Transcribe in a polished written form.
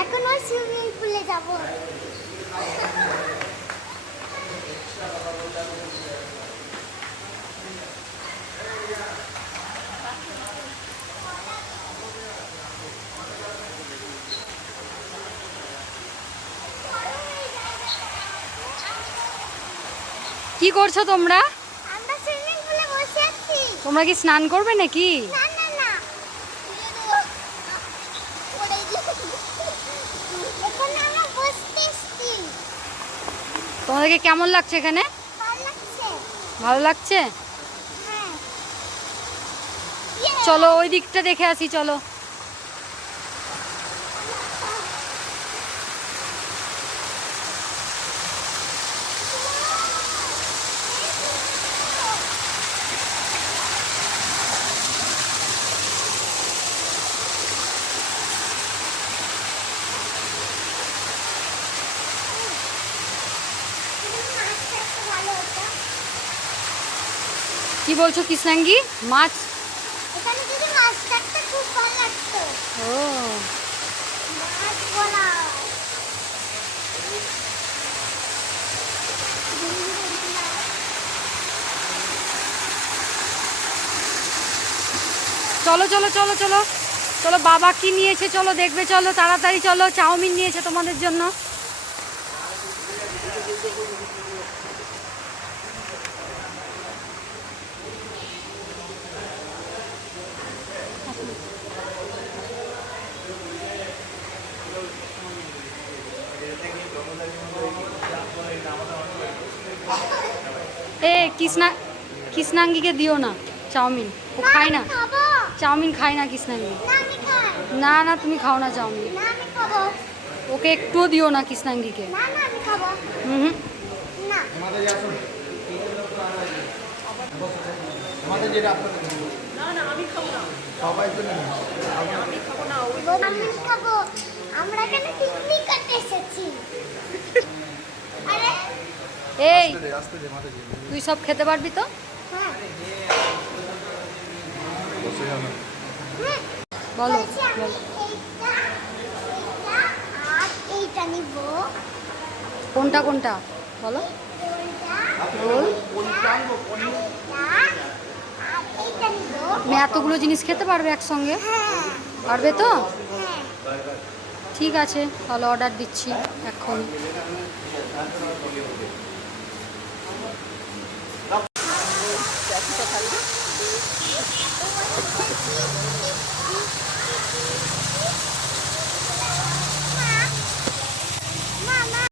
এখন ওই সুইমিং পুলে যাব। কি করছো তোমরা? আমরা সুইমিং পুলে বসে আছি। তোমরা কি স্নান করবে নাকি? না না না, পড়ে যাবো। এখানে আমরা বসতে এসেছি। তোমাদেরকে কেমন লাগছে এখানে? ভালো লাগছে। ভালো লাগছে? হ্যাঁ। চলো ওই দিকটা দেখে আসি, চলো। মাছটা একটু ভালো হতো। কি বলছো কৃষ্ণাঙ্গী? মাছ? এখানে যদি মাছ থাকতো খুব ভালো লাগতো। ও মাছ বলাও। চলো চলো চলো চলো চলো, বাবা কি নিয়েছে চলো দেখবে, চলো তাড়াতাড়ি চলো। চাউমিন নিয়েছে তোমাদের জন্য। কৃষ্ণাঙ্গীকে দিও না চাউমিন, ও খায় না। খাবো। চাউমিন খায় না কৃষ্ণাঙ্গী। না আমি খাই। না না, তুমি খাও না চাউমিন। না আমি খাবো। ওকে একটুও দিও না কৃষ্ণাঙ্গীকে। না না আমি খাবো। হুম হুম। না। আমাদের যেটা আপনাদের সবাই তো নেই। আমি খাবো। আমরা এখানে পিকনিক করতে এসেছি। আরে এই আস্তে দে মাথা দিয়ে তুই সব খেতে পারবি তো? হ্যাঁ। বসে যাবে। হ্যাঁ। বলো বলছি আমি বলো। এইটা আর এইটা নিব। কোনটা কোনটা বলো। রোল। আর এইটা নিব। তুমি এতগুলো জিনিস খেতে পারবে একসঙ্গে? হ্যাঁ। পারবে তো? হ্যাঁ। ঠিক আছে, তাহলে অর্ডার দিচ্ছি এখন।